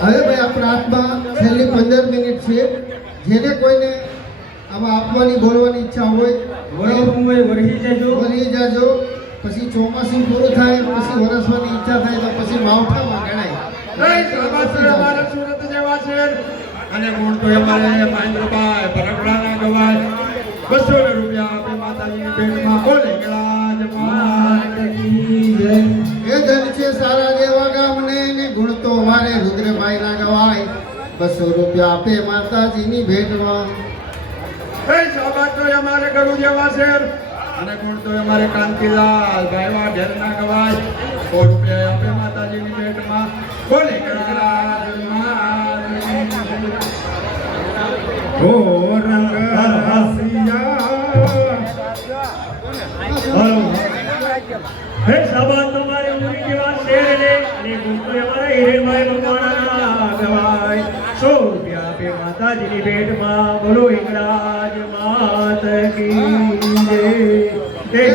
ભાઈ આપણા હાથમાં છેલ્લી 15 મિનિટ છે. જેને કોઈને આમાં આપવાની બોલવાની ઈચ્છા હોય વળી જાજો. પછી ચોમાસું પૂરું થાય પછી વરસવાની ઈચ્છા થાય તો પછી માવઠામાં ગણાય. અમારા સુરત જેવા છે અને ગુણ તો અમારે 5 રૂપિયા પરગડાના ગવાય 200 રૂપિયા આપે માતાજીની ભેટમાં બોલે ગળાજ માત કી જય. એ ધન છે સારા દેવા ગામને ને ગુણ તો અમારે રુદ્રભાઈ ના ગવાય 200 રૂપિયા આપે માતાજીની ભેટમાં. એ શાબાશ તો અમારે ગરુ જેવા છે અને ગુણ તો અમારે કાંતિલાલ ભાઈવા ઢેરના ગવાય 100 રૂપિયા આપે માતાજીની ભેટમાં બોલે ગળાજ માત કી જય. ઓ રંગ હે સાબા તમારે ઉરી જેવા શેર લે અને ગુંતો અમારા હિરેનભાઈ મકવાણા ગવાય 100 રૂપિયા આપે માતાજીની ભેટમાં બોલો હિંગળાજ માત કી જય. હે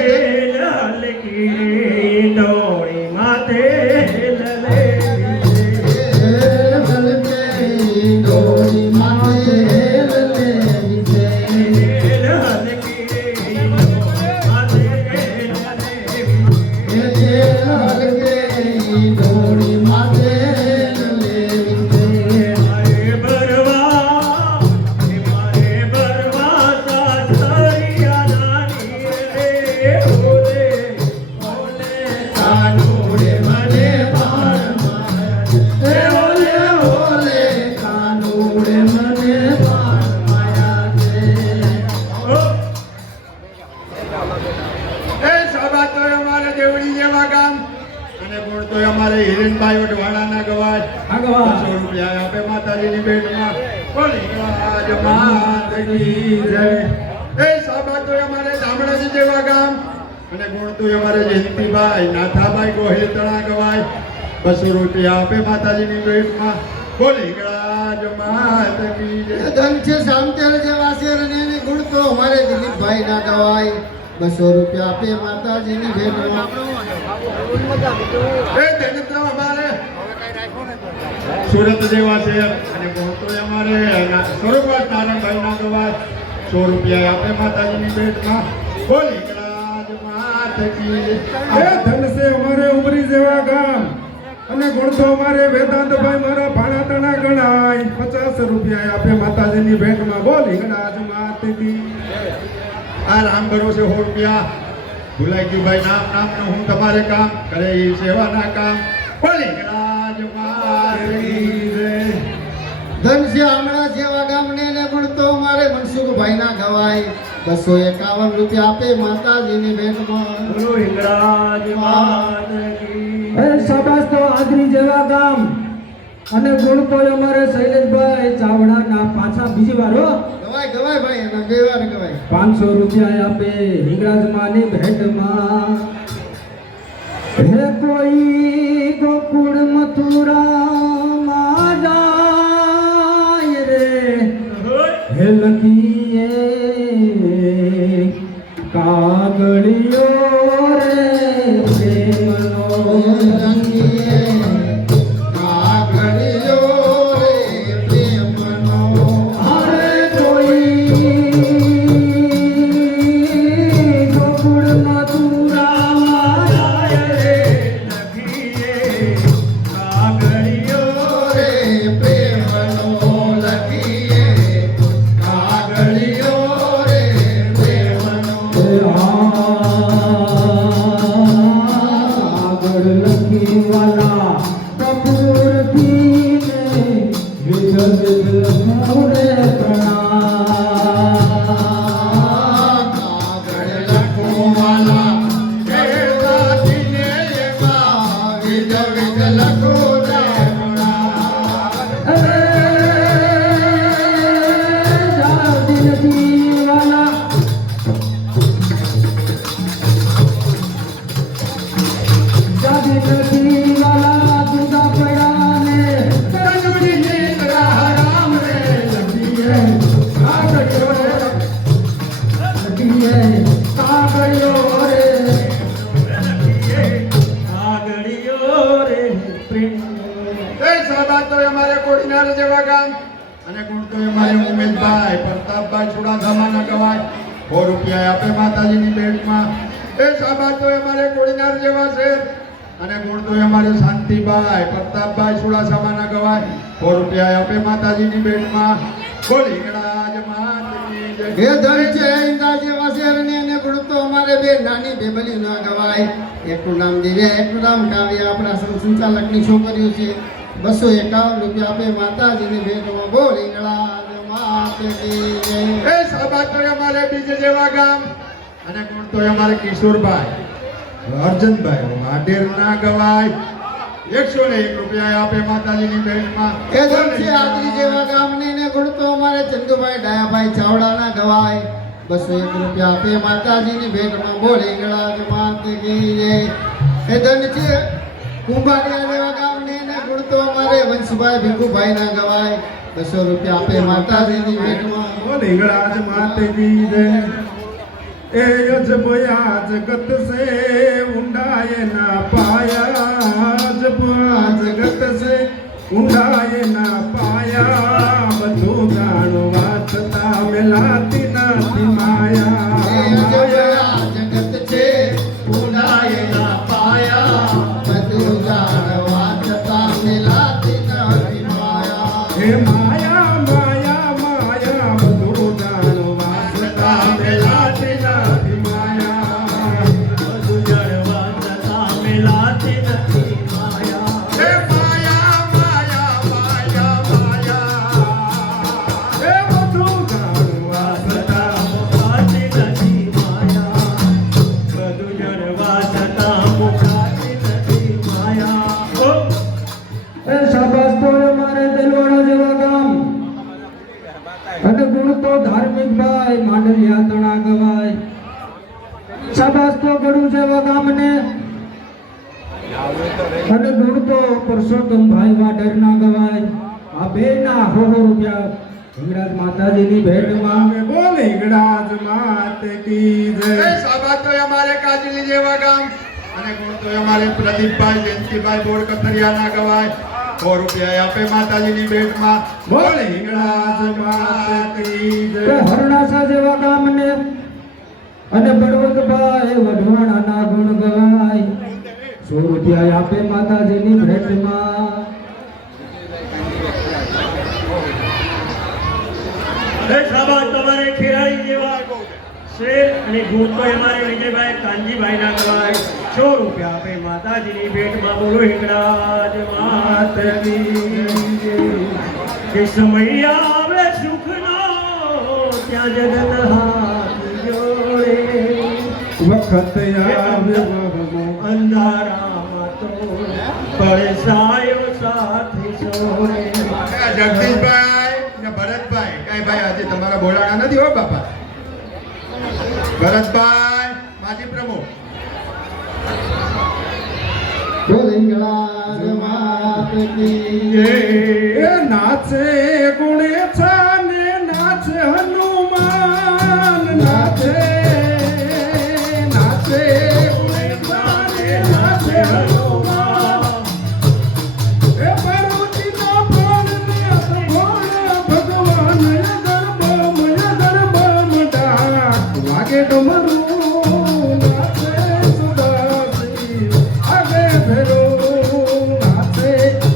લાલ કી ડોળી માથે લલે ડોળી માથે અમારે હિરેનભાઈ વઢવાણાના ગવાય 200 રૂપિયા આપે માતાજીની ભેટમાં બોલે ગળાજ માત કી જય. એ સાબા તો અમારે ધામણાજી જેવા ગામ અને ગુણ તો અમારે જયંતિભાઈ નાથાભાઈ ગોહિલ તણા ગવાય 200 રૂપિયા આપે માતાજીની ભેટમાં બોલે ગળાજ માત કી જય. ધન છે સામતેર જેવા શેર ને એને ગુણ તો અમારે દિલીપભાઈ ના ગવાય 200 રૂપિયા આપે માતાજીની ભેટમાં. એ ધન તો અમારે સુરત જેવા છે અને ગુણ તો અમારે સ્વરૂપવાસ નારાયણભાઈ ના ગવાય 100 રૂપિયા આપે માતાજીની ભેટમાં બોલે ગળાજ માત કી જય. એ ધન છે અમારે ઉમરી જેવા ગામ અને ગુણ તો અમારે વેદાંતભાઈ મારા ભાણા તણા ગણાય 50 રૂપિયા આપે માતાજીની ભેટમાં બોલી ગણાજ માત કી. આ રામ ભરોસે 100 રૂપિયા ભૂલાઈ ગયું ભાઈ નામ નામનું હું તમારે કામ કરે એ સેવાના કામ બોલી ગળાજ માત કી જય. ધન છે આમળા જેવા ગામને ને ગુણ તો અમારે મનસુખભાઈ ના ગવાય 251 રૂપિયા આપે માતાજીની ભેટમાં. બોલો હિંગળાજ માત કી. હે શાબાશ તો આદરી જેવા ગામ અને ગુણ તો અમારે શૈલેષભાઈ ચાવડાના પાછા બીજી વાર હો ગવાય ભાઈ એના 2 વાર ગવાય 500 રૂપિયા આપે હિંગળાજ માની ભેટમાં. હે કોઈ ગોકુળ મથુરા જાય રે હે લખીએ કાગળિયો રે પ્રેમનો રંગીએ કાગળિયો રે પ્રેમનો. હરે કોઈ ગોકુળ મથુરા જાય રે લખીએ કાગળિયો રે પ્રેમનો લખીએ કાગળિયો રે પ્રેમનો. આગળ લખી વાલા કપૂર થી વિધ વિધ મોરે પ્રણામ. કાગળ લખોવાલા કેળવાતીને એમાં વિધ વિધ લખો રે પ્રણામ. જાતિ નથી વાલા જાતિ નથી વાલા તુદા પડ્યા ને રામ રે અને ગુણ તો અમારે ઉમેશભાઈ પ્રતાપભાઈ ચુડાસમાના ગવાય 100 રૂપિયા આપે માતાજીની ભેટમાં. એ સાબા તો અમારે કોડીનાર જેવા છે અને ગુણ તો અમારે શાંતિભાઈ પ્રતાપભાઈ ચુડાસમાના ગવાય 100 રૂપિયા આપે માતાજીની ભેટમાં. બોલી ગણાજ માતની જય. હે ધન છે ઇન્દ્રા જેવા શેરને અને ગુણ તો અમારે બે નાની બેબલી ના ગવાય. એકનું નામ દિવ્યા એકનું નામ કાવ્યા. આપણા સંચાલકની છોકરીઓ છે. 251 રૂપિયા આપે માતાજીની ભેટમાં. બોલી ગણાજ માતની જય. એ સાબા તો અમારે બીજ જેવા ગામ અને ગુણ તો અમારે કિશોરભાઈ અર્જનભાઈ માઢેર ના ગવાય 101 રૂપિયા આપે માતાજીની ભેટમાં. એ ધન છે આદરી જેવા ગામને ને ગુણ તો અમારે ચંદુભાઈ ડાયાભાઈ ચાવડાના ગવાય. 201 રૂપિયા આપે માતાજીની ભેટમાં. બોલી ગણાજ માતની જય. એ ધન છે કુંભારિયા જેવા ગામને ને ગુણ તો અમારે વંશભાઈ ભીખુભાઈના ગવાય. 200 રૂપિયા આપે માતાજીની ભેટમાં. બોલી ગણાજ માતની જય. એ અજબયા જગત સે ઊંડાએ ના પાયા. અજબયા જગત સે ઊંડાએ ના પાયા. બધું જાણવા છતાં મેલાતી નથી માયા. એ અજબયા જગત છે ઊંડાએ ના પાયા. બધું જાણવા છતાં મિલાતી નથી માયા. હે માયા માયા માયા બધું જાણવા છતાં મેલાતી નથી માયા. બધું જળવા છતાં મેલાતી નથી માયા. હે માયા માયા માયા માયા. હે બધું જાણવા છતાં મુકાતી નથી માયા. બધું જળવા છતાં મુકાતી નથી માયા. ઓ એ શાબાશ તો અમારે દેલવાડા જેવા ગામ અને ગુણ તો ધાર્મિક ભાઈ માંડલિયા તણા ગવાય. શાબાશ તો ગળું જેવા ગામને અને ગુણ તો પુરુષોત્તમ ભાઈ વાડર ના ગવાય. આ બે ના 100 રૂપિયા હિંગળાજ માતાજીની ભેટમાં. બોલી ગણાજ માત કી એ જય. સાબા તો અમારે કાજલી જેવા ગામ અને ગુણ તો અમારે પ્રદીપભાઈ જયંતિભાઈ બોર કથરિયાના ગવાય 100 રૂપિયા આપે માતાજીની ભેટમાં. બોલી ગણાજ માત કી તે જય. હરણાસા જેવા ગામને અને બળવંતભાઈ વઢવાણાના ગુણ ગવાય. 100 રૂપિયા આપે માતાજીની ભેટમાં. એ સાબા તમારે ખેરાળી જેવા શેર અને ગુણ તો અમારે વિજયભાઈ કાનજીભાઈ ના ગવાય 100 રૂપિયા આપે માતાજીની ભેટમાં. બોલો હિંગળાજ માતની જય. કે સમય આવે સુખનો ત્યાં જગત હાથ જોડે. વખત આવે વહમો અંધારામાં તો પડસાયો સાથી સોરે. એ જગદીશભાઈ ને ભરતભાઈ કઈ ભાઈ આજે તમારા બોલાણા નથી હો બાપા. ભરતભાઈ માજી પ્રમુખ બોલી ગણાજ માતની જય. એ નાચે ગુણે છાને નાચે હનુમાન. નાચે નાચે ગુણે છાને નાચે હનુમાન. એ પાર્વતીનો પ્રાણ ને ભગવાન ભગવાન ગર્ભમ ડાક વાગે ડમરું. નાચે સુદાસી આગે ભેરો. નાચે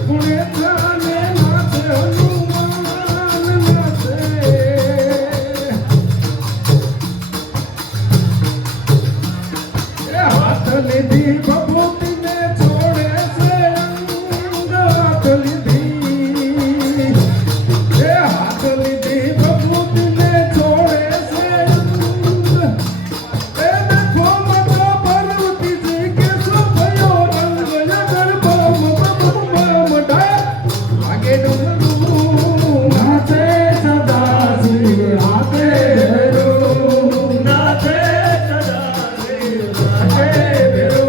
ગુણે છાને નાચે હનુમાન. નાચે એ હાથ લીધી ભભૂતિને છોડે છે અંગ. હાથ લીધી એ હાથ લીધી ભભૂતિને છોડે છે અંગ. એ દેખો મતો પાર્વતીજી કે શું થયો રંગ. ગર્ભમ બમ ડાક વાગે ડમરું. નાચે સદાશિવ આગે ભેરો. નાચે સદાશિવ આગે ભેરો.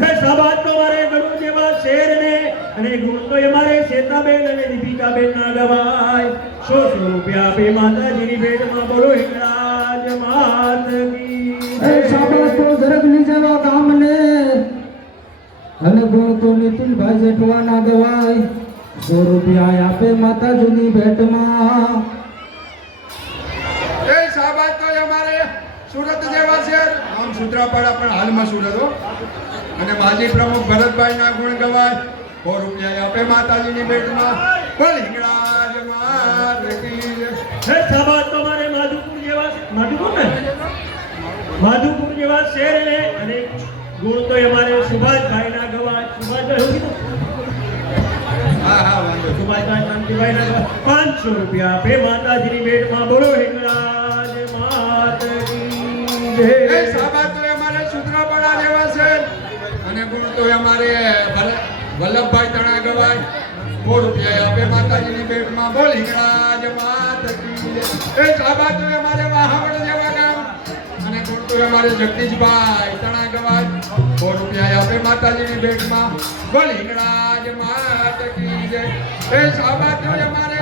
હે સાબા તમારે ગળું જેવા શેરને અને ગુણ તો અમારે શેતાબેન અને દીપિકાબેન ના ગવાય 100 રૂપિયા આપે માતાજીની ભેટમાં. બોલો હિંગળાજ માતની એ શાબાશ તો ઝરગલી જેવા ગામને અને ગુણ તો નીતિનભાઈ જેઠવાના ગવાય. 100 રૂપિયા આપે માતાજીની ભેટમાં એ શાબાશ તો અમારે સુરત જેવા શહેર આમ સૂત્રાપાડા પણ હાલમાં સુરત હો અને માજી પ્રમુખ ભરતભાઈના ગુણ ગવાય 100 રૂપિયા આપે માતાજીની ભેટમાં બોલ હિંગળાજ માત કી જય. હે શાબાશ તમારે માધુપુર જેવા શહેર ને અને ગુણ તો અમારે સુભાષભાઈના ગવાય. સુભાષભાઈ શું કીધું? હા હા વાંધો નહીં. સુભાષભાઈ શાંતિભાઈના ગવાય. 500 રૂપિયા આપે માતાજીની ભેટમાં. બોલો હિંગળાજ માત કી જય. એ શાબાશ તો અમારે સૂત્રાપાડા જેવા શહેર અને ગુણ તો અમારે વલ્લભભાઈ તણા ગવાય 100 રૂપિયા આપે માતાજીની ભેટમાં બોલ હિંગળાજ માત કી જય. એ શાબાશ તો અમારે વાહાવડ જેવા ગામ અને ગુણ તો અમારે જગદીશભાઈ તણા ગવાય 100 રૂપિયા આપે માતાજીની ભેટમાં બોલ હિંગળાજ માત કી જય. એ શાબાશ તો અમારે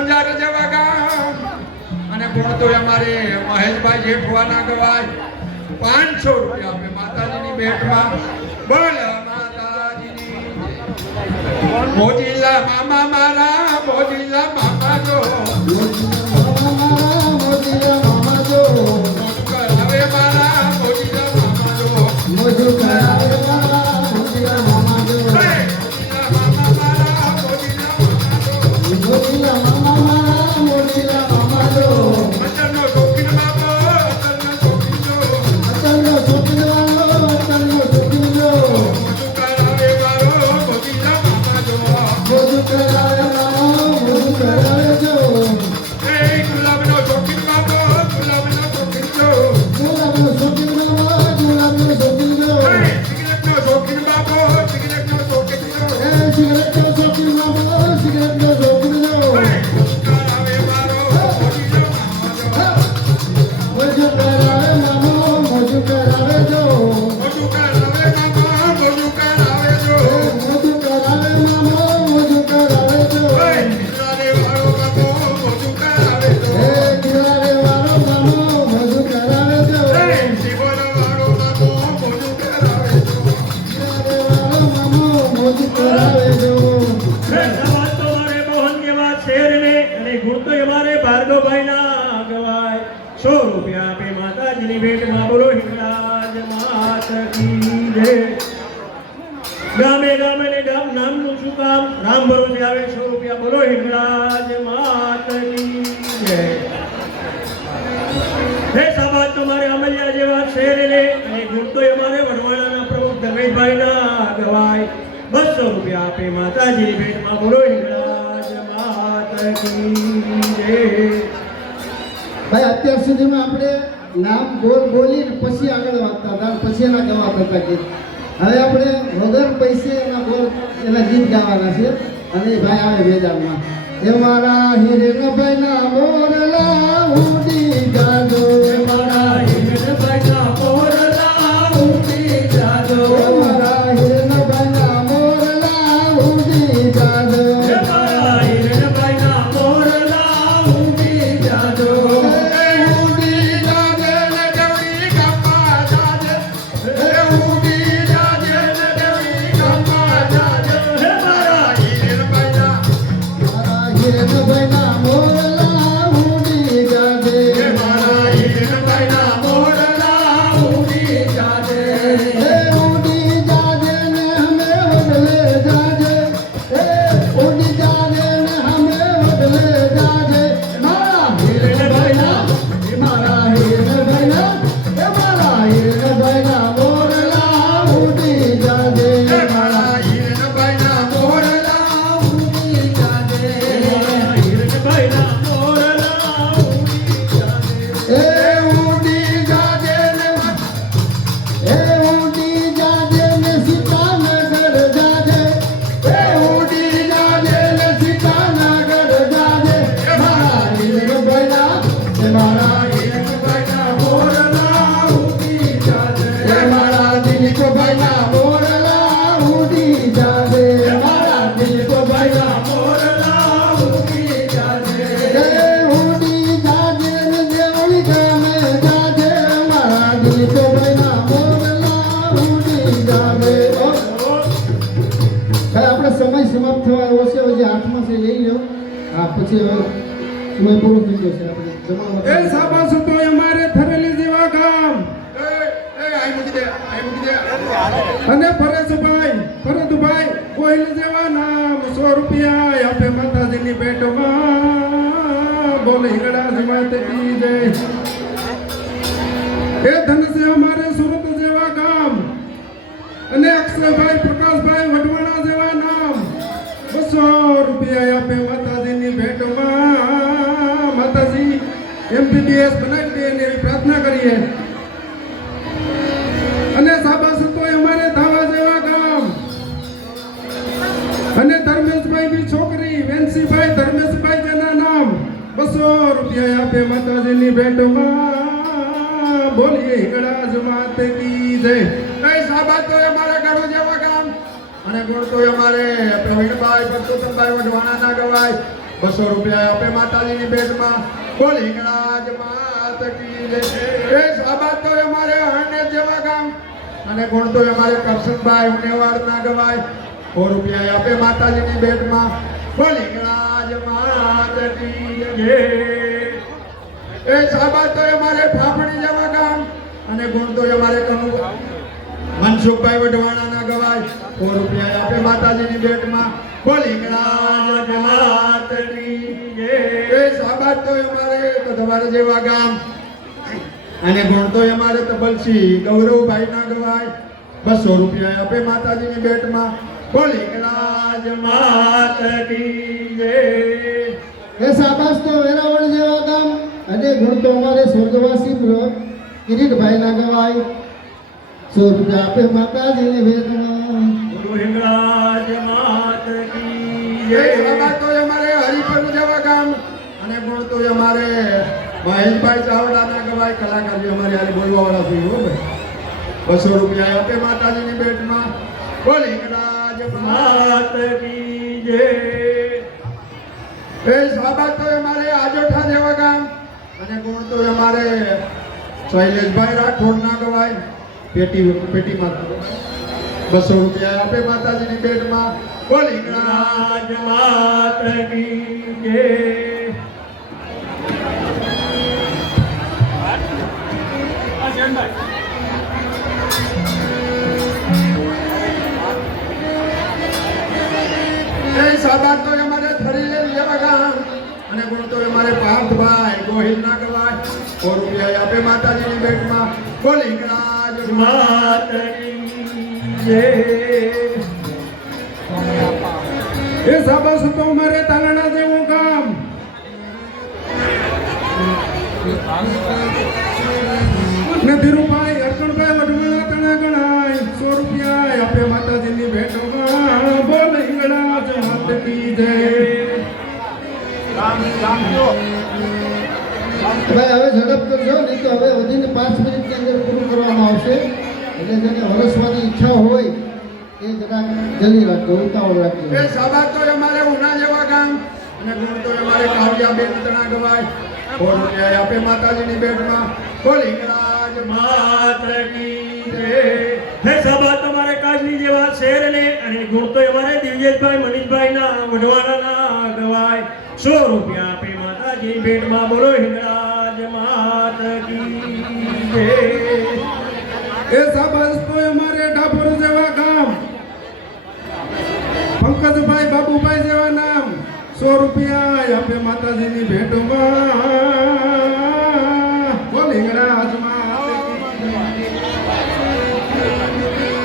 અંજાર જેવા ગામ અને ગુણ તો અમારે મહેશભાઈ જેઠવાના ગવાય 500 રૂપિયા આપે માતાજીની ભેટમાં બોલ માતાજીની જય. મોજીલા મામા મારા મોજીલા મામા જો મોજીલા મામા જો કરાવે મારા મોજીલા મામા જો મોજુ કરાવે મારા મોજીલા મામા જો મોજીલા મામા મારા મોજીલા મામા જો મોજીલા મામા મારા મોજીલા મામા જો અચરનો શોખીન બાબો અચરનો શોખીન જો અતલનો શોખીન વાળો અતલનો શોખીન જો મોજુ કરાવે મારો મોજીલા મામા જો મોજુ કરાવે મારો મોજુ કરાવે જો એ ગુલાબનો શોખીન બાબો ગુલાબનો શોખીન જો ગુલાબનો શોખીન મામા ગુલાબનો શોખીન જો સિગરેટનો શોખીન બાબો સિગરેટનો શોખીન જો એ સિગરેટનો શોખીન મામા સિગરેટનો શોખીન જો કરાવે મારો મોજીલા મામા જો મોજુ કરાવે મામો મોજુ કરાવે જો મોજુ કરાવે મામા મોજુ કરાવે જો મોજુ કરાવે મામો મોજુ કરાવે જો કિનારે વાળો બાબો મોજુ કરાવે જો એ કિનારે વાળો મામો મોજુ કરાવે જો શિવનો વાળો બાબો મોજુ કરાવે જો કિનારે વાળો મામો મોજુ કરાવે જો હે શાબાશ તમારે મોહન જેવા શહેર ને અને ગુણ તો અમારે ભાર્ગવભાઈના ગવાય. 100 રૂપિયા આપે માતાજીની ભેટમાં. બોલો હિંગળાજ માત કી જય. ગામે ગામે ને ગામ નામનું શું કામ? રામ ભરોસે આવે 100 રૂપિયા. બોલો હિંગળાજ માત કી જય. હે શાબાશ તમારે અમલિયા જેવા શહેર ને અને ગુણ તો અમારે વડવાળાના પ્રમુખ ધર્મેશભાઈના ગવાય. 200 રૂપિયા આપે માતાજીની ભેટમાં. બોલો હિંગળાજ માત કી જય. ભાઈ અત્યાર સુધીમાં આપણે નામ બોલીને પછી આગળ વાંચતા હતા પછી એના ગવાતા હતા ગીત. હવે આપણે વગર પૈસે એના ગીત ગાવાના છે અને એ ભાઈ આવે મેદાનમાં. એ મારા હિરેનભાઈના મોરલા ઉડી જાજો એ મારા હિરણભાઈના મોરલા ઉડી જાજો એ મારા હિરેનભાઈના મોરલા ઉડી જાજો એ મારા હિરણભાઈના મોરલા ઉડી જાજો ઉડી જાજે ને દેવડી ગામમાં જાજે ઉડી જાજે ને દેવડી ગામમાં જાજે હે મારા હિરેનભાઈના મારા હિરેનભાઈના મોરલા ઉડી જાજે એ મારા હિરેનભાઈના મોરલા ઉડી જાજે એ ઉડી જાજે ને હમે વડલે જાજે એ ઉડી જાજે ને હમે વડલે જાજે મારા હિરેનભાઈના એ મારા હિરેનભાઈના એ મારા હિરેનભાઈના મોરલા ઉડી જાજે એ મારા હિરેનભાઈના મોરલા ઉડી જાજે હિરણભાઈના પછી હવે સમય પૂરો થઈ ગયો છે આપણે જમાવટ. એ શાબાશ તો અમારે થરેલી જેવા ગામ આઈ મૂકી દે અને ભરતભાઈ કોઈલ જેવા નામ 100 રૂપિયા આપે માતાજીની ભેટમાં બોલે હિંગળાજી માતે કી જય. એ ધન છે અમારે સુરત જેવા ગામ અને અક્ષયભાઈ પ્રકાશભાઈ વઢવાણા જેવા નામ 200 રૂપિયા આપે માતાજીની ભેટમાં. માતાજી MBBS બનાવી દે એવી પ્રાર્થના કરીએ. અને શાબાશ તો અમારે ધાવા જેવા ગામ અને ધર્મેશભાઈ ની છોકરી વેન્સીભાઈ ધર્મેશભાઈ જેના નામ 200 રૂપિયા આપે માતાજીની ભેટમાં બોલીએ હિંગળાજ માતે કી જય. એ શાબાશ તો અમારા ગઢો જેવા ગામ અને ગુણ તો અમારે પ્રવીણભાઈ પરસોત્તમભાઈ વઢવાણાના ગવાય 200 રૂપિયા આપે માતાજીની ભેટમાં બોલ હિંગળાજ માત કી જય. એ શાબાશ તો અમારે હરણેજ જેવા ગામ અને ગુણ તો અમારે કરશનભાઈ ઉનેવાડના ગવાય 100 રૂપિયા આપે માતાજીની ભેટમાં બોલ હિંગળાજ માત કી જય. એ શાબાશ તો અમારે ફાફડી જેવા ગામ અને ગુણ તો અમારે મનસુખભાઈ વઢવાણાના ગવાય 100 રૂપિયા આપે માતાજીની ભેટમાં બોલ હિંગળાજ માત કી જય. એ શાબાશ તો અમારે કદવાર જેવા ગામ અને ગુણ તો અમારે તબલસી ગૌરવભાઈના ગવાય 200 રૂપિયા આપે માતાજીની ભેટમાં બોલ હિંગળાજ માત કી જય. એ શાબાશ તો વેરાવળ જેવા ગામ અને ગુણ તો અમારે સ્વર્ગવાસી કિરીટભાઈના ગવાય 100 રૂપિયા આપે માતાજીની ભેટમાં. બોલો હિંગળાજ માત કી એ જય. શાબાશ તો અમારે હરિપુર જેવા ગામ અને ગુણ તો અમારે મહેશભાઈ ચાવડાના ગવાય કલાકારી અમારી હારે બોલવાવાળા છે હો ભાઈ 200 રૂપિયા આપે માતાજીની ભેટમાં બોલ હિંગળાજ માત માત કી જય. એ શાબાશ તો અમારે આજોઠા જેવા ગામ અને ગુણ તો અમારે શૈલેષભાઈ રાઠોડના ગવાય પેટીમાં 200 રૂપિયા આપે માતાજીની ભેટમાં બોલ હિંગળાજ હિંગળાજ માત કી જય. એ શાબાશ તો અમારે થરીલેલ જેવા ગામ અને ગુણ તો અમારે પાર્થભાઈ ગોહિલના ગવાય 100 રૂપિયા આપે માતાજીની ભેટમાં બોલ હિંગળાજ માત કી જય. એ શાબાશ તો અમારે તાલાણા જેવું ગામ ને ધીરુભાઈ અર્જુનભાઈ વઢવાણા તણા ગણાય 100 રૂપિયા આપે માતાજીની ભેટમાં બોલ હિંગળાજ માત કી જય. ભાઈ હવે ઝડપ કરજો નહીં તો હવે વધીને 5 મિનિટની અંદર પૂરું કરવામાં આવશે. એટલે જેને વરસવાની ઈચ્છા હોય એ જરાક જલ્દી રાખજો, ઉતાવળ રાખજો. એ શાબાશ તો અમારે ઉના જેવા ગામ અને ગુણ તો અમારે કાવ્યાબેન તણા ગવાય 100 રૂપિયા આપે માતાજીની ભેટમાં બોલ હિંગળાજ માત કી જય. હે શાબાશ તમારે કાજની જેવા શેર ને અને ગુણ તો અમારે દિવ્યેશભાઈ મનીષભાઈના વઢવાણાના ગવાય 100 રૂપિયા આપે માતાજી ભેટમાં બોલો હિંગળાજ માત કી જય. એ શાબાશ તો અમારે ડાભોર જેવા ગામ પંકજભાઈ બાબુભાઈ જેવા નામ 100 રૂપિયા આપે માતાજીની ભેટમાં બોલ હિંગળાજ માત કી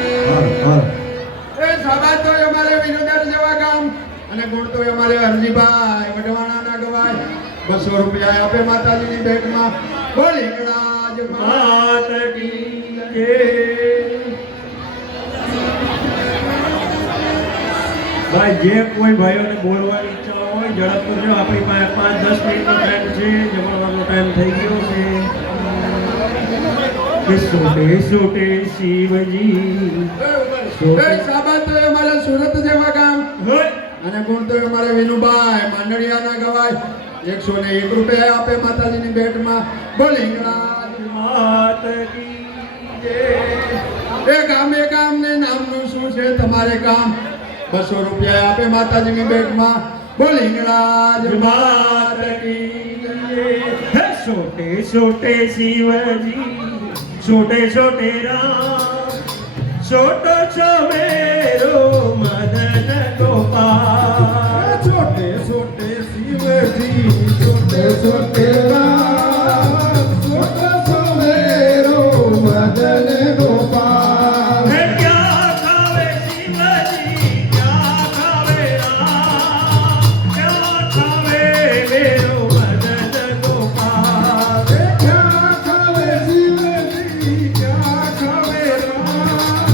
જય. એ શાબાશ તો અમારે વિનોદર જેવા ગામ અને ગુણ તો અમારે હરજીભાઈ વઢવાણાના ગવાય 200 રૂપિયા આપે માતાજીની ભેટમાં બોલ હિંગળાજ માત કી જય. ભાઈ જે કોઈ ભાઈઓને બોલવાની ઈચ્છા હોય ઝડપ કરજો. આપણી પાસે 5-10 મિનિટનો ટાઈમ છે. જમણવાનો ટાઈમ થઈ ગયો છે. કે સોટે સોટે શિવજી એ શાબાશ તો અમારે સુરત જેવા ગામ હોય. અને ગુણ તો અમારે વિનુભાઈ માંડળિયાના ગવાય 101 રૂપિયા આપે માતાજીની ભેટમાં બોલ હિંગળાજ માત કી જય. એ ગામને નામનું શું છે તમારે કામ 200 રૂપિયા આપે માતાજીની ભેટમાં બોલ હિંગળાજ માત કી જય है छोटे छोटे शिवजी छोटे छोटे राम छोटो छो मेरो मदन गोपाल छोटे छोटे शिवजी छोटे छोटे राम छोटे सो मेरो मदन गोपाल है क्या खावे शिवजी क्या खावे राम क्या खावे मेरो मदन गोपाल क्या खावे शिवजी क्या खावे राम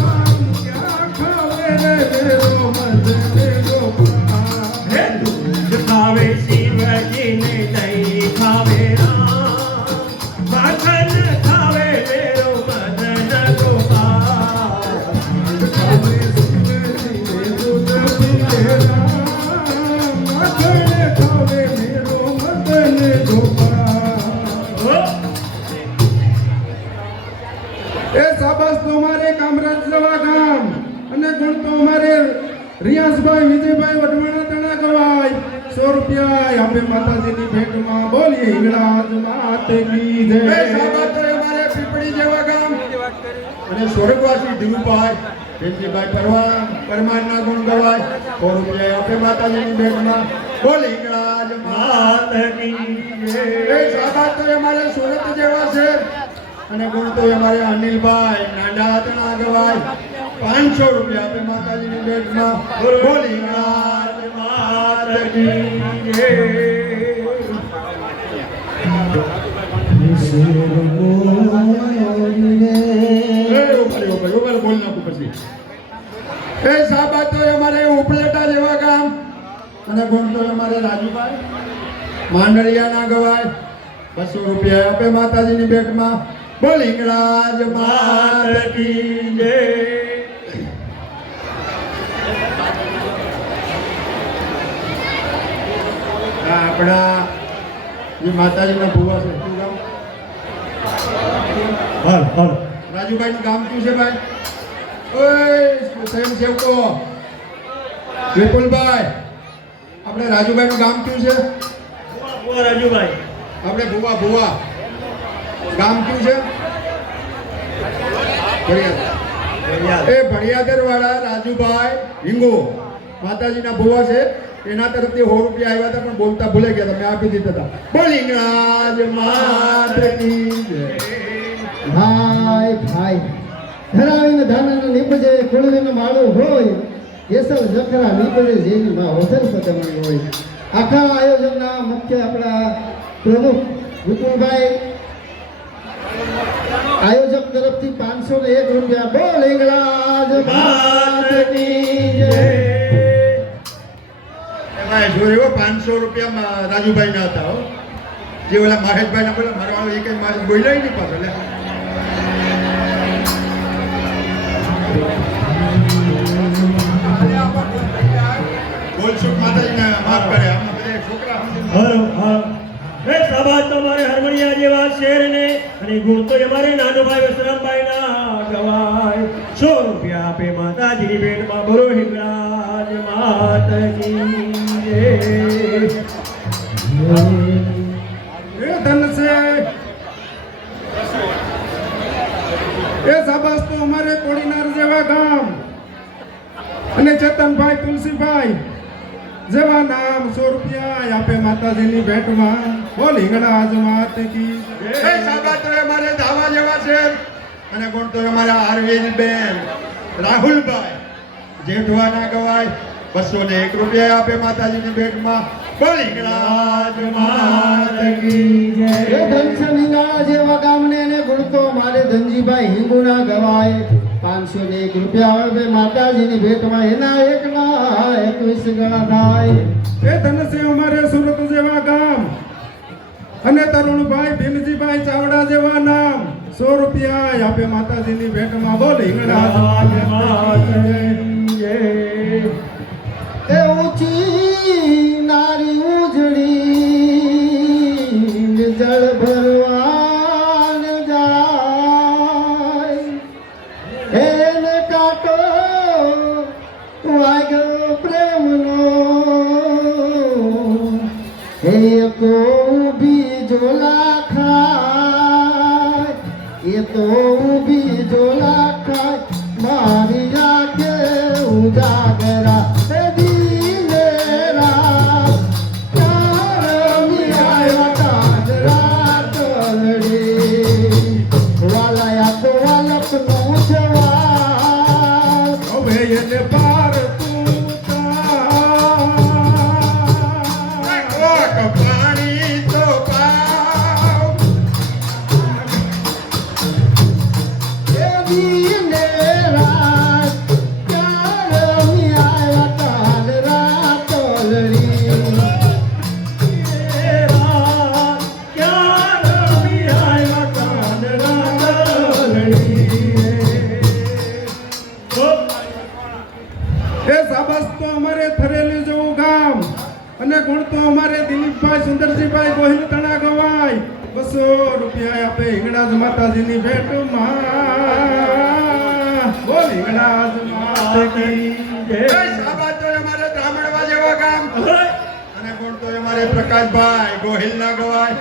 क्या खावे रे मेरो मदन गोपाल है दूध खावे शिवजी ने दही खावे राम माखन खावे मेरो मदन गोपाल खावे शिवजी ने दूध पीए राम माखण खावे मेरो मदन गोपाल એ સાબાસ તો અમારે કામરાજ જવા ગામ અને ગુણ તો અમારે રિયાસભાઈ વિજયભાઈ વઢવાણા તણા ગવાય 100 રૂપિયા આપે માતાજીની ભેટમાં બોલીએ હિંગળાજ માત કી એ જય સાબાતો અમારે પીપળી જેવા ગામ અને સ્વર્ગવાસી ધીરુભાઈ ભીમજીભાઈ પરમારના ગુણ ગવાય 100 રૂપિયા આપે માતાજીની ભેટમાં બોલ હિંગળાજ માત मात की એ जय સાબાતો અમારે સુરત જેવા છે અને ગુણ તો અમારે અનિલભાઈ નાંડા તણા ગવાય 500 રૂપિયા આપે માતાજીની ભેટમાં બોલ હિંગળાજ માત કી જય ઉભા બોલ નાખું પછી એ સાબાતો અમારે ઉપલેટા જેવા ગામ અને ગુણ તો અમારે રાજુભાઈ માંડળિયાના ગવાય 200 રૂપિયા આપે માતાજીની ભેટમાં બોલ હિંગળાજ માત કી જય આ આપણા જે માતાજીના ભુવા છે શું ગામ? हर हर રાજુભાઈ નું ગામ કયું છે ભાઈ ઓય સ્વયંસેવકો વિપુલભાઈ આપણે રાજુભાઈ નું ગામ કયું છે बुआ राजू भाई આપણે ભુવા ગામ કયું છે ભડિયાદર. એ ભડિયાદર વાળા રાજુભાઈ હિંગો માતાજીના ભુવા છે એના તરફથી 100 રૂપિયા આવ્યા હતા પણ બોલતા ભૂલે ગયા તમે આપી દીધા હતા બોલ હિંગળાજ માત કી જય ભાઈ ભાઈ ધરાવીને ધાનાને નીપજે કુળવીને માળો હોય કેસર જખરા નીપજે જેની માં હોથલ પતમણી હોય આખા આયોજનના મુખ્ય આપણા પ્રમુખ વિપુલભાઈ આયોજક તરફથી 501 રૂપિયા બોલ હિંગળાજ માત કી જય એમાં જોયો 500 રૂપિયા રાજુભાઈ ના હતા હો. જે ઓલા મહેશભાઈ ના બોલા મારા વાળો એક માણસ બોલ્યા નહીં પાછો લે બોલસુખ માતાજીને માફ કરે આમાં બધા છોકરા સમજીને હર હર હે સાબાદ તમારે હરમણિયા જેવા શેરને અને ગુણ તો અમારે નાનુભાઈ વસરામભાઈ ના ગવાય 100 રૂપિયા આપે માતાજીની ભેટમાં બોલો હિંગળાજ માત કી જય એ ધન છે એ સાબાસ તો અમારે કોડીનાર જેવા ગામ અને ચેતનભાઈ તુલસીભાઈ જેવા નામ 100 રૂપિયા આપે માતાજીની ભેટમાં બોલ હિંગળાજ માત કી એ સાબાતો અમારે ધાવા જેવા છે અને કોણ તો અમારા આરવીનબેન રાહુલભાઈ જેઠવાના ગવાય 201 રૂપિયા આપે માતાજીની ભેટમાં બોલ હિંગળાજ માત કી જય એ ધનસનીના જેવા ગામને એને ગુણતો મારે ધનજીભાઈ હિંગુના ગવાય 501 રૂપિયા આવે માતાજીની ભેટમાં એના એકના 21 ગણા થાય એ ધન છે અમારે સુરત જેવા ગામ અને તરુણભાઈ ભીમજીભાઈ ચાવડા જેવા નામ 100 રૂપિયા આપે માતાજીની ભેટમાં બોલ હિંગળાજ માત કી જય એ ઊંચી નારી ઉજળી જળ ભરવાન જાય એને કાંટો વાગ્યો પ્રેમનો હે તો ઊભી જોલા ખાય એ તો ઊભી જોલા ખાય મારી આંખે ઉજાગરા હે દિને રાત તારમી આવ્યા કાન રાત લડી વાલાયા તો વાલકનો જવાબ હવે એને પાર તું કોક પાણી તો પાવ હે દિને રાત તારમી આવ્યા કાન રાત લડી એ સાબાસ તો અમારે થરેલી જેવું ગામ અને ગુણ તો અમારે દિલીપભાઈ સુંદરજીભાઈ ગોહિલ તણા ગવાય 200 રૂપિયા આપે હિંગળાજ માતાજીની ભેટમાં બોલ હિંગળાજ માતા કી જય. એ શાબાશ તો અમારે બ્રાહ્મણવા જેવા ગામ અને ગુણ તો અમારે પ્રકાશભાઈ ગોહિલ ના ગવાય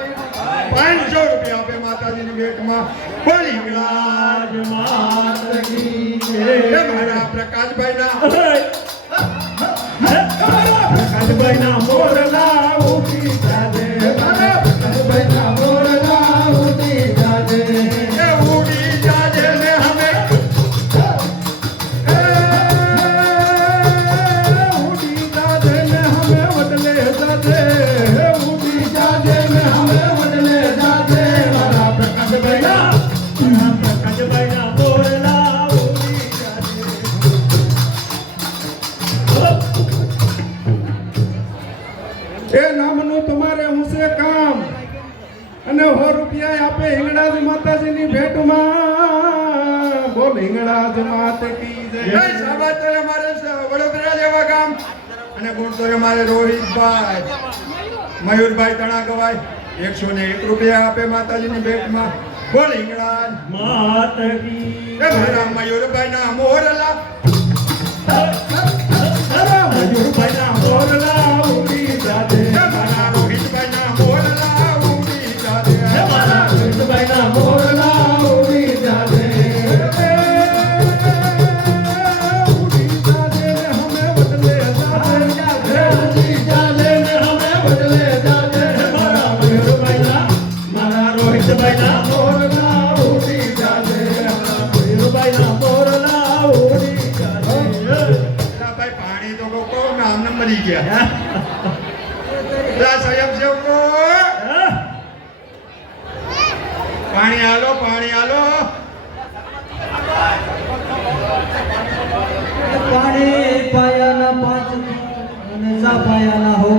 500 રૂપિયા આપે માતાજીની ભેટમાં બોલી રાજ માતા કી એ જય. મારા પ્રકાશભાઈ ના પ્રકાશભાઈના મોરલા ઉઠી જાજે. મારા પ્રકાશભાઈના મોરલા ઉડી જાજે એ ઉડી જાજે ને અમે ઉડી જાજે ને હમે બદલે જાજે ઉડી જાજે ને હમે બદલે જાજે મારા પ્રકાશભાઈના પ્રકાશભાઈના મોરલા ઉઠી જાજે. એ નામનું તમારે હું છે કામ અને 100 રૂપિયા આપે હિંગળાજ માતાજીની ભેટમાં બોલ હિંગળાજ માત કી એ જય. શાબાશ તો અમારે વડોદરા જેવા ગામ અને ગુણ તો અમારે રોહિતભાઈ મયુરભાઈ તણા ગવાય 101 રૂપિયા આપે માતાજીની ભેટમાં બોલ હિંગળાજ માતા કી એ મારા મયુરભાઈ ના મોરલા મયુરભાઈના મોરલા ઉડી જાજે. એ મારા રોહિતભાઈ ના મોરલા ઉડી જાજે મારા રોહિતભાઈના મોરલા ઉડી જાજે. ઉડી જાજે ને હમે બદલે જાજે ઉડી જાજે ને અમે બદલે જાજે. મારા મયુરભાઈના મારા રોહિતભાઈના મોરલા ઉડી જાજે. મારા મયુરભાઈના મોરલા ઉડી જાજે. ભાઈ પાણી તો લોકો નામ મરી ગયા લા સ્વયંસેવકો પાણી આલો પાણી પાયાના 5 અને સા પાયાના હો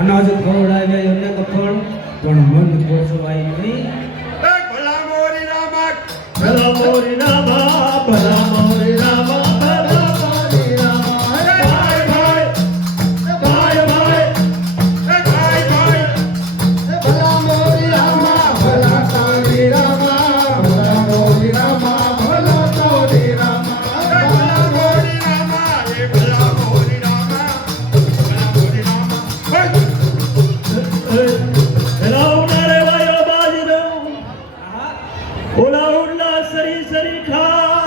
અનાજ ખવડાવે અને કફળ પણ મન ખોસવાય નહીં. એ ભલા મોરી રામા ભલા મોરી રામા ભલા મોરી રામા ભલા મોરી રામા. ભાઈ ભાઈ ભાઈ ભાઈ એ ભાઈ ભાઈ ભલા મોરી રામા ભલા તારી રામા ભલા મોરી રામા ભલા તારી એ રામા ભલા મોરી રામા એ ભલા મોરી રામા ભલા ઉનાળે વાયો બાજરો ઓલા ઉડલા સરી સરી ખા.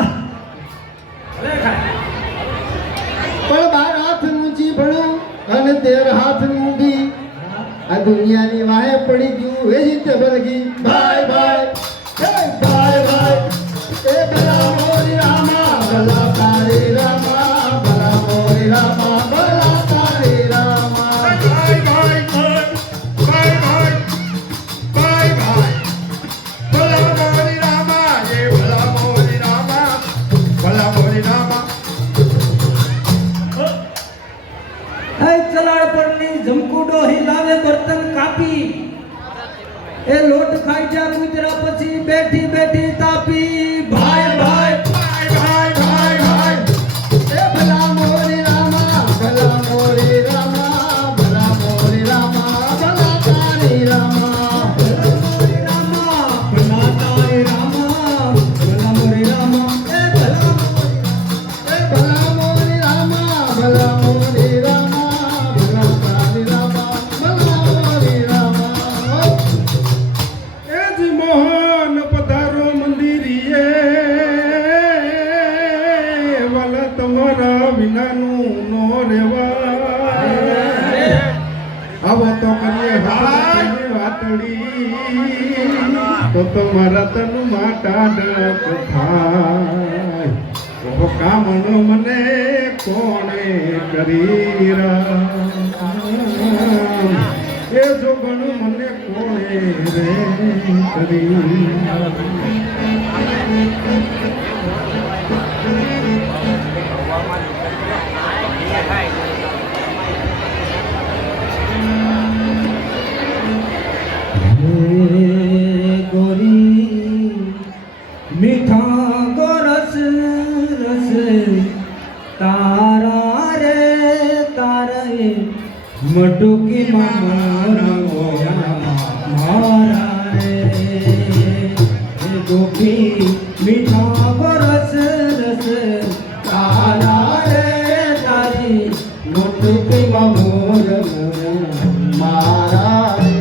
પણ 12 હાથનું જીભડું અને 13 હાથનું દી આ દુનિયાની વાહે પડી ગયું વેજીટેબલ ઘી ભાઈ ભાઈ હે ભાઈ ભાઈ એ ભલા મોરી રામા ભલા તારી રામા ભલા મોરી રામા ભલા તારી રામા ભાઈ ભાઈ ભાઈ ભાઈ ભાઈ ભાઈ ભલા મોરી રામા એ ભલા મોરી રામા ભલા મોરી રામા એ ચલાડ પરની જમકુડો હિલાવે બર્તન કાપી એ લોટ ખાઈ જા કુતરા પછી બેઠી બેઠી તાપી. ભાઈ ભાઈ ભાઈ ભાઈ ભાઈ ભાઈ એ ભલા મોરી રામા ભલા મોરી રામા ભલા મોરી રામા ભલા તારી રામા ભલા મોરી રામા ભલા તારી રામા ભલા મોરી રામા એ ભલા એ ભલા મોરી રામા ભલા મોરી રામા ભલા તારી રામા ભલા તો તમારા તન માટા ડક થાય ઓ કામણો મને કોણે કરી રામ એ જોગણ મને કોણે રે કરી गोरी मीठा गोरस रस तारा रे तारे मटुकी मारा रे गोपी मीठा गोरस रस तारा रे तारी मटुकी मोर મારા રે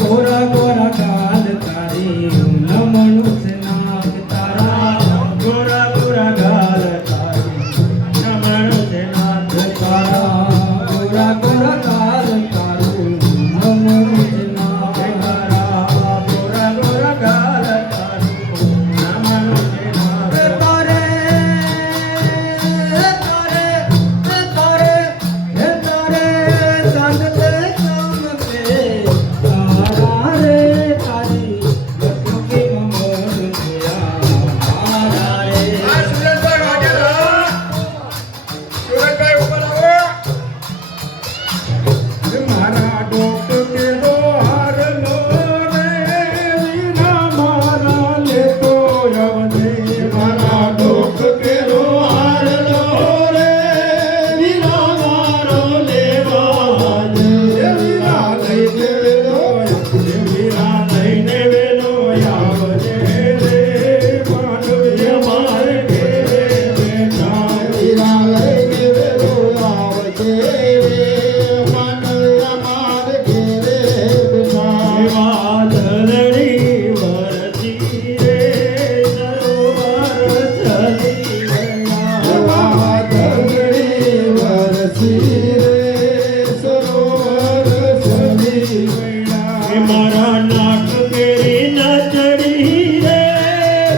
गोरा गोरा गाल तारी नमणु से नाक तारा गोरा गोरा गाल तारी नमणु से नाक तारा गोरा गोरा गाल तारू नमणु से नाक तारा गोरा गोरा गाल तारू नमणु से नाक तारे तारे तारे तारे संग ते काम पे तारा रे तारी लटके मोर दिया तारा रे આ સુરેશભાઈ વાઘેલા સુરેશભાઈ ઉપર આવો મારા ડોક કેરો હાર લો રે વિના મારા લેતો આવજે મારા ડોક કેરો હાર લો રે વિના મારો લેવા આવજે વિના લઈને વેલો વિના લઈને વેલો આવજે રે માનવીય માર ઘેરે બેઠા વીરા લઈને વેલો આવજે રે મન અમાર ઘેરે બેઠા વાદળડી વરસી રે સરોવર ચલી ગયા વાદળડી વરસી રે સરોવર ચલી ગયા મારા નાક કેરી નચડી રે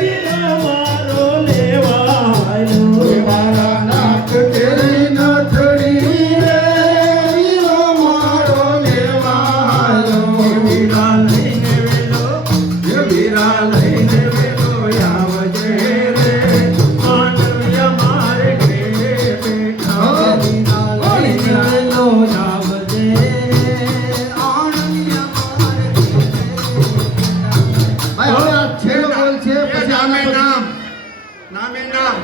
વીરા મારો લેવાયો મારા નાક કેરી નથડી રે વીરો મારો લેવાયો વીરા લઈને વેલો વીરા લઈને વેલો આવજે રે માનવીય મારે ઘેરે બેઠા વીરા લઈને વેલો આવજે આણંદિય મારે ભાઈ હવે આ છેલ્લો બોલ છે એ પછી નામે આના નામ નામે નામ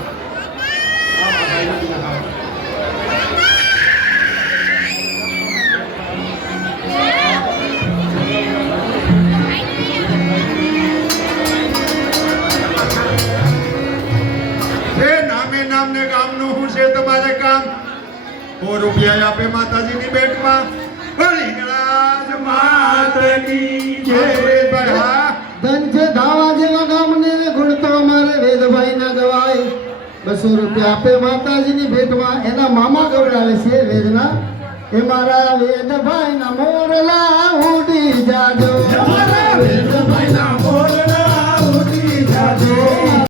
એ નામે નામ ને ગામનું શું છે તમારે કામ સો રૂપિયા આપે માતાજીની ભેટમાં હરિંગળાજ માત કી જય સુરેશભાઈ હા ધન છે ધાવા જેવા ગામને ને ગુણતો અમારે વેદભાઈ ના ગવાય 200 રૂપિયા આપે માતાજીની ભેટમાં એના મામા ગવડાવે છે વેદના એ મારા વેદભાઈ